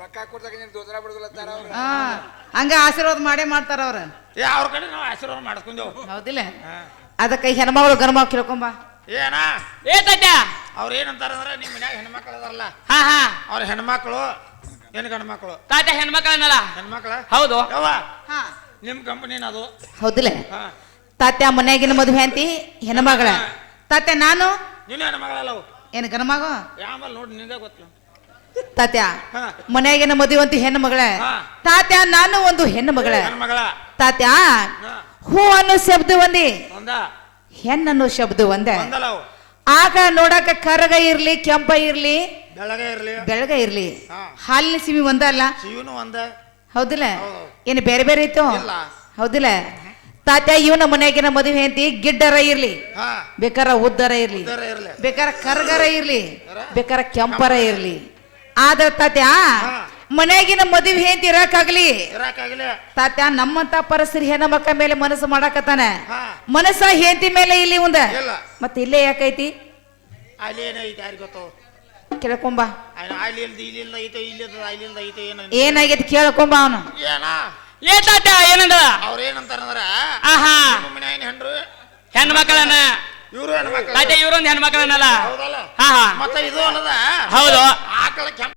ರೊಕ್ಕ ಕೊಡ್ದಾಗ ನೀನು ದೋತ್ರ ಬಿಡುದಿಲ್ಲತ್ತಾರ ಅವ್ರು. ಹಂಗ ಆಶೀರ್ವಾದ ಮಾಡೇ ಮಾಡ್ತಾರ ಅವ್ರ. ಅವ್ರ ಕಡೆ ನಾವು ಆಶೀರ್ವಾದ ಮಾಡಿಸ್ಕೊಂಡೆವು. ಹೌದಿಲ್ಲ, ಅದಕ್ಕೆ ಹೆಣ್ಮಗಳು ಗಣಮಗಳು ಕೇಳ್ಕೊಂಬ. ಏನ ಏತೈತ ಅವ್ರ ಏನಂತಾರ ಅಂದ್ರೆ ನಿಮ್ ಮನ್ಯಾಗ ಹೆಣ್ಮಕ್ಳು ಅದಾರಲ್ಲ, ಹಾ ಹಾ ಅವ್ರ ಹೆಣ್ಮಕ್ಳು ಏನ್ ಗಂಡ್ಮಕ್ಳು ತಾತ ಹೆಣ್ಮಕ್ಳನ್ನಲ್ಲ. ಹೆಣ್ಮಕ್ಳ ಹೌದು. ಯವ್ವ ಹಾ ನಿಮ್ ಕಂಪನಿನ ಅದು. ಹೌದಿಲ್ಲ, ಹಾ ತಾತ್ಯ ಮನ್ಯಾಗಿನ ಮದುವೆ ಅಂತಿ ಹೆಣ್ಮಗಳ. ತಾತ್ಯ ನಾನು ನೀನು ಹೆಣ್ಮಗಳಲ್ಲ ಅವು ಏನ್ ಗಣಮಗ. ಆಮೇಲೆ ನೋಡಿ ನಿಂಗೆ ಗೊತ್ತಿಲ್ಲ. ತಾತ್ಯ ಹಾ ಮನ್ಯಾಗಿನ ಮದುವೆ ಅಂತಿ ಹೆಣ್ಣು ಮಗಳ. ಹಾ. ತಾತ್ಯ ನಾನು ಒಂದು ಹೆಣ್ಣು ಮಗಳ. ಹೆಣ್ಮಗಳ ತಾತ್ಯ ಹಾ ಹೂ ಅನ್ನೋ ಶಬ್ದ ಒಂದಿ, ಒಂದ ಹೆಣ್ಣನ್ನು ಶಬ್ದ ಒಂದೇ. ಒಂದಲ್ಲ ಅವು ಆಗ ನೋಡಕ ಕರಗ ಇರ್ಲಿ ಕೆಂಪ ಇರ್ಲಿ ಬೆಳಗ್ಗೆ ಇರ್ಲಿ ಬೆಳಗ ಇರ್ಲಿ ಹಾ. ಹಾಲಿನ ಸಿಮಿ ಒಂದ ಅಲ್ಲ. ಶಿವನು ಒಂದ. ಹೌದಿಲ್ಲ, ಹೌದು. ಏನು ಬೇರೆ ಬೇರೆ ಇತ್ತು. ಇಲ್ಲ. ಹೌದಿಲ್ಲ, ತಾತ್ಯ ಇವನ ಮನ್ಯಾಗಿನ ಮದುವೆ ಅಂತಿ ಗಿಡ್ಡರ ಇರ್ಲಿ, ಹಾ ಬೇಕಾರ ಉದ್ದರ ಇರ್ಲಿ, ಉದ್ದರ ಇರ್ಲಿ, ಬೇಕಾರ ಕರ್ಗರ ಇರ್ಲಿ, ಬೇಕಾರ ಕೆಂಪರ ಇರ್ಲಿ. ಆದ ತಾತ್ಯ ಮನ್ಯಾಗಿನ ಮದುವೆ ಹೆಂತಿ ಇರಕಾಗ್ಲಿ. ಇರಾಕಾಗಲಿ. ತಾತ್ಯ ನಮ್ಮಂತ ಪರಿಸ್ಥಿತಿ ಹೆಣ್ಣ ಮಕ್ಕ ಮೇಲೆ ಮನಸ್ಸು ಮಾಡಾಕತ್ತಾನ. ಹಾ ಮನಸ್ಸ ಹೆಂತಿ ಮೇಲೆ ಇಲ್ಲಿ ಒಂದ ಇಲ್ಲ. ಮತ್ತೆ ಇಲ್ಲೇ ಯಾಕೈತಿ ಅಲ್ಲಿ ಏನೈತಿ ಯಾರಿಗೆ ಗೊತ್ತು. ಕೇಳ್ಕೊಂಬ. ಅಲ್ಲಿ ಇಲ್ದ ಇಲ್ಲಿಂದ ಐತೆ, ಇಲ್ಲಿಂದ ಇಲ್ಲಿಂದ ಐತೆ. ಏನ ಏನಾಗೈತಿ ಕೇಳ್ಕೊಂಬ ಅವನು. ಏನ ಏತಾತ ಏನಂದ ಅವ್ರ ಏನಂತಾರಂದ್ರ ಆಹಾ ಮನ್ಯಾಗಿನ ಹೆಣ್ರು ಹೆಣ್ಮಕ್ಳನ್ನ ಇವ್ರು ಹೆಣ್ಮಕ್ಳು. ತಾತ ಇವ್ರೊಂದ್ ಹೆಣ್ಮಕ್ಳನ್ನಲ್ಲ. ಹೌದಲ್ಲ. ಹಾ ಹಾ ಮತ್ತೆ ಇದು ಅನ್ನದ ಹೌದು. ಆಕಳ ಕೆಂಪ